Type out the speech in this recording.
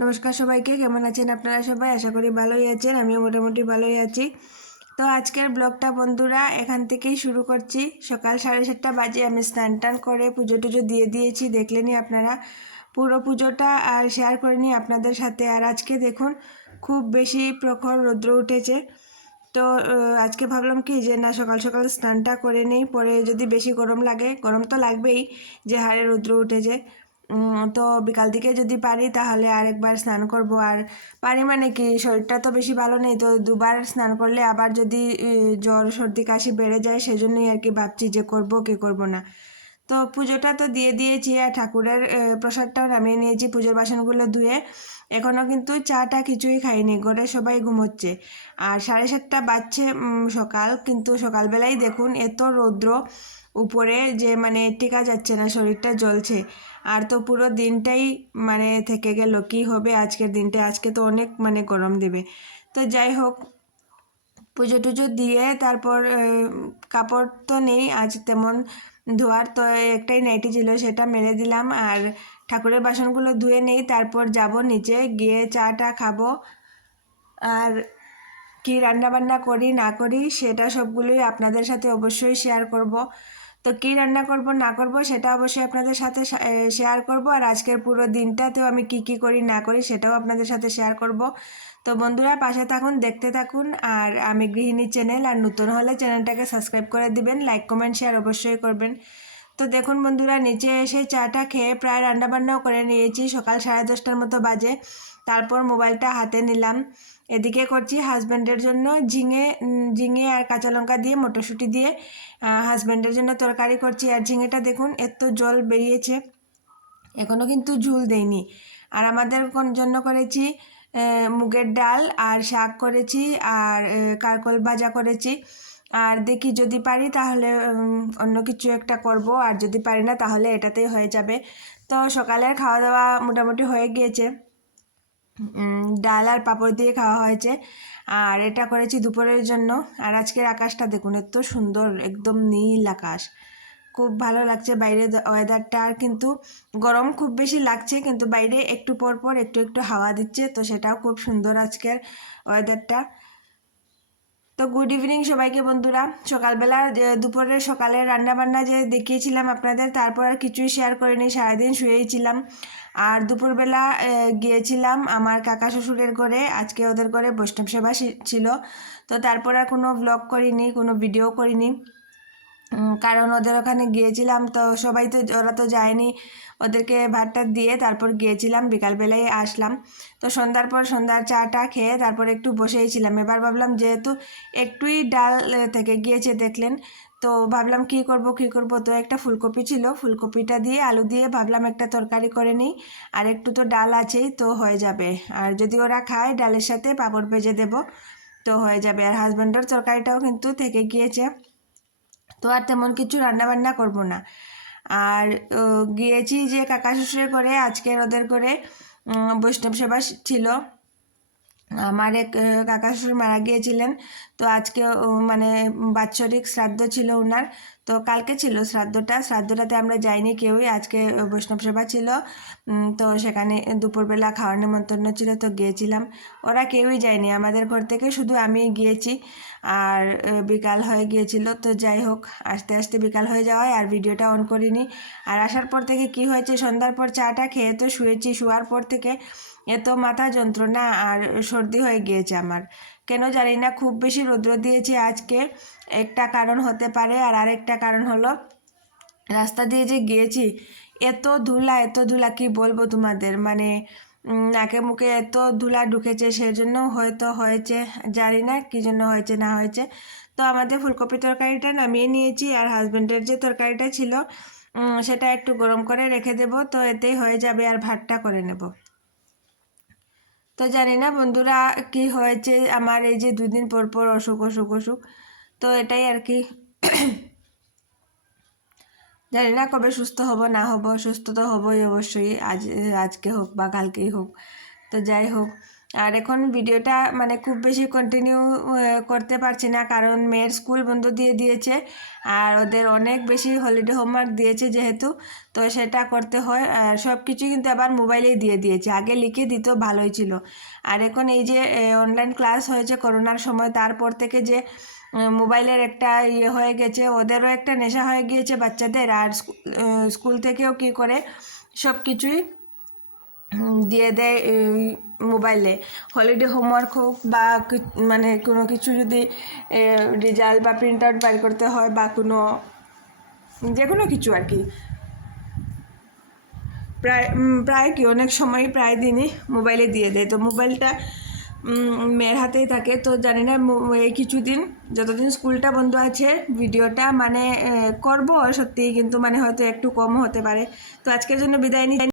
নমস্কার সবাইকে কেমন আছেন আপনারা সবাই? আশা করি ভালোই আছেন আমিও মোটামুটি ভালোই আছি। তো আজকের ব্লগটা বন্ধুরা, এখান থেকেই শুরু করছি। সকাল সাড়ে সাতটা বাজে আমি স্নান টান করে পুজো টুজো দিয়ে দিয়েছি, দেখলেনি আপনারা। পুরো পুজোটা আর শেয়ার করিনি আপনাদের সাথে। আর আজকে দেখুন, খুব বেশি প্রখর রৌদ্র উঠেছে। তো আজকে ভাবলাম কি যে না, সকাল সকাল স্নানটা করে নেই, পরে যদি বেশি গরম লাগে, গরম তো লাগবেই যে হারে রৌদ্র উঠেছে। তো বিকাল দিকে যদি পারি তাহলে আরেকবার স্নান করব। আর পারি মানে কি, শরীরটা তো বেশি ভালো নেই, তো দুবার স্নান করলে আবার যদি জ্বর, সর্দি, কাশি বেড়ে যায় সেজন্যই আর কি ভাবছি যে করব কি করব না। তো পুজোটা তো দিয়ে দিয়েছি আর ঠাকুরের প্রসাদটাও নামিয়ে নিয়েছি পুজোর বাসনগুলো ধুয়ে। এখনও কিন্তু চাটা কিছুই খাইনি, ঘরে সবাই ঘুমোচ্ছে। আর সাড়ে সাতটা বাজছে সকাল। কিন্তু সকালবেলাই দেখুন এত রৌদ্র উপরে যে মানে টেকা যাচ্ছে না, শরীরটা জ্বলছে। আর তো পুরো দিনটাই মানে থেকে গেল, কি হবে আজকের দিনটা? আজকে তো অনেক মানে গরম দেবে। তো যাই হোক, পুজো টুজো দিয়ে তারপর কাপড় তো নেই, আজ তেমন ধোয়ার তো একটাই নাইটি ছিল, সেটা মেরে দিলাম। আর ঠাকুরের বাসনগুলো ধুয়ে নেই, তারপর যাব নিচে গিয়ে চাটা খাব। আর কি রান্না বান্না করি না করি, সেটা সবগুলোই আপনাদের সাথে অবশ্যই শেয়ার করব। তো কী রান্না করব, না করব সেটা অবশ্যই আপনাদের সাথে শেয়ার করব। আর আজকের পুরো দিনটাতেও আমি কি কি করি, না করি সেটাও আপনাদের সাথে শেয়ার করব। তো বন্ধুরা, পাশে থাকুন, দেখতে থাকুন। আর আমি গৃহিণী চ্যানেল আর নতুন হলে চ্যানেলটাকে সাবস্ক্রাইব করে দিবেন লাইক কমেন্ট শেয়ার অবশ্যই করবেন। তো দেখুন বন্ধুরা, নিচে এসে চাটা খেয়ে প্রায় রান্নাবান্নাও করে নিয়েছি। সকাল সাড়ে দশটার মতো বাজে। তারপর মোবাইলটা হাতে নিলাম। এদিকে করছি হাজব্যান্ডের জন্য ঝিঙে ঝিঙে আর কাঁচা লঙ্কা দিয়ে, মটরশুঁটি দিয়ে হাজব্যান্ডের জন্য তরকারি করছি। আর ঝিঙেটা দেখুন, এত জল বেরিয়েছে। এখনও কিন্তু ঝুল দেয়নি। আর আমাদের জন্য করেছি? মুগের ডাল আর শাক করেছি আর কারকল ভাজা করেছি। আর দেখি যদি পারি তাহলে অন্য কিছু একটা করব। আর যদি পারি না তাহলে এটাতেই হয়ে যাবে। তো সকালের খাওয়া দাওয়া মোটামুটি হয়ে গিয়েছে। ডাল আর পাঁপড় দিয়ে খাওয়া হয়েছে। আর এটা করেছি দুপুরের জন্য। আর আজকের আকাশটা দেখুন, এত সুন্দর, একদম নীল আকাশ। খুব ভালো লাগছে বাইরে ওয়েদারটা আর কিন্তু গরম খুব বেশি লাগছে, কিন্তু বাইরে একটু পর পর একটু একটু হাওয়া দিচ্ছে, তো সেটাও খুব সুন্দর আজকের ওয়েদারটা তো গুড ইভিনিং সবাইকে বন্ধুরা। সকালবেলা দুপুরে সকালে রান্নাবান্না যে দেখিয়েছিলাম আপনাদের, তারপর আর কিছুই শেয়ার করিনি, সারাদিন শুয়েই ছিলাম। আর দুপুরবেলা গিয়েছিলাম আমার কাকা শ্বশুরের ঘরে, আজকে ওদের ঘরে বৈষ্ণব সেবা ছিল। তো তারপর আর কোনো ব্লগ করিনি, কোনো ভিডিও করিনি। কারণ ওদের ওখানে গিয়েছিলাম তো সবাই তো, ওরা তো যায়নি। ওদেরকে ভাতটা দিয়ে তারপর গিয়েছিলাম, বিকালবেলায় আসলাম। তো সন্ধ্যার পর সন্ধ্যার চাটা খেয়ে তারপর একটু বসেই ছিলাম। এবার ভাবলাম যেহেতু একটুই ডাল থেকে গিয়েছে দেখলেন, তো ভাবলাম কী করব কী করব? তো একটা ফুলকপি ছিল, ফুলকপিটা দিয়ে আলু দিয়ে ভাবলাম একটা তরকারি করে নিই। আর একটু তো ডাল আছেই, তো হয়ে যাবে। আর যদি ওরা খায়, ডালের সাথে পাঁপড় ভেজে দেবো, তো হয়ে যাবে। আর হাজব্যান্ডের তরকারিটাও কিন্তু থেকে গিয়েছে। তো আর তেমন কিছু রান্না বান্না করব না। আর গিয়েছি যে কাকা শ্বশুরের করে আজকের ওদের করে বৈষ্ণব সেবা ছিল। আমার এক কাকা শ্বশুর মারা গিয়েছিলেন। তো আজকে মানে বাৎসরিক শ্রাদ্ধ ছিল ওনার, তো কালকে ছিল শ্রাদ্ধটা। শ্রাদ্ধটাতে আমরা যাইনি কেউই, আজকে বৈষ্ণব সেবা ছিল। তো সেখানে দুপুরবেলা খাওয়ার নেমন্তন্ন ছিল, তো গিয়েছিলাম। ওরা কেউই যায়নি, আমাদের ঘর থেকে শুধু আমি গিয়েছি। আর বিকাল হয়ে গিয়েছিল, তো যাই হোক, আস্তে আস্তে বিকাল হয়ে যাওয়ায় আর ভিডিওটা অন করিনি। আর আসার পর থেকে কি হয়েছে, সন্ধ্যার পর চাটা খেয়ে তো শুয়েছি, শোয়ার পর থেকে এত মাথা যন্ত্রণা আর সর্দি হয়ে গিয়েছে আমার। কেন জানি না, খুব বেশি রৌদ্র দিয়েছে আজকে। একটা কারণ হতে পারে, আর আরেকটা কারণ হলো, রাস্তা দিয়ে যে গিয়েছি, এত ধুলা এত ধুলা, কি বলব তোমাদের? মানে নাকে মুখে এত ধুলা ঢুকেছে, সেজন্য হয়তো হয়েছে, জানি না কী জন্য হয়েছে, না হয়েছে। তো আমাদের ফুলকপি তরকারিটা নামিয়ে নিয়েছি, আর হাজব্যান্ডের যে তরকারিটা ছিল সেটা একটু গরম করে রেখে দেব, তো এতেই হয়ে যাবে, আর ভাতটা করে নেব। তো জানি না বন্ধুরা কি হয়েছে, আমার এই যে দুদিন পর পর অসুখ অসুখ অসুখ, তো এটাই আর কি। জানি না কবে সুস্থ হব, না হব, সুস্থ তো হবই অবশ্যই, আজ, আজকে হোক বা কালকেই হোক। তো যাই হোক আর এখন ভিডিওটা মানে খুব বেশি কন্টিনিউ করতে পারছি না। কারণ মেয়ের স্কুল বন্ধ দিয়ে দিয়েছে আর ওদের অনেক বেশি হলিডে হোমওয়ার্ক দিয়েছে যেহেতু। তো সেটা করতে হয়, আর সব কিছু কিন্তু আবার মোবাইলেই দিয়ে দিয়েছে। আগে লিখে দিত, ভালোই ছিল। আর এখন এই যে অনলাইন ক্লাস হয়েছে করোনার সময়, তারপর থেকে যে মোবাইলের একটা ইয়ে হয়ে গেছে, ওদেরও একটা নেশা হয়ে গিয়েছে বাচ্চাদের। আর স্কুল থেকেও কি করে সব কিছুই দিয়ে দেয় মোবাইলে। হলিডে হোমওয়ার্ক হোক বা মানে কোনো কিছু যদি রেজাল্ট বা প্রিন্ট আউট বের করতে হয় বা কোনো যে কোনো কিছু আর কি। প্রায় প্রায় কি, অনেক সময় প্রায় দিনই মোবাইলে দিয়ে দেয়। তো মোবাইলটা মেয়ের হাতেই থাকে। তো জানি না এই কিছুদিন যতদিন স্কুলটা বন্ধ আছে, ভিডিওটা মানে করব সত্যি কিন্তু মানে হয়তো একটু কম হতে পারে। তো আজকের জন্য বিদায় নিই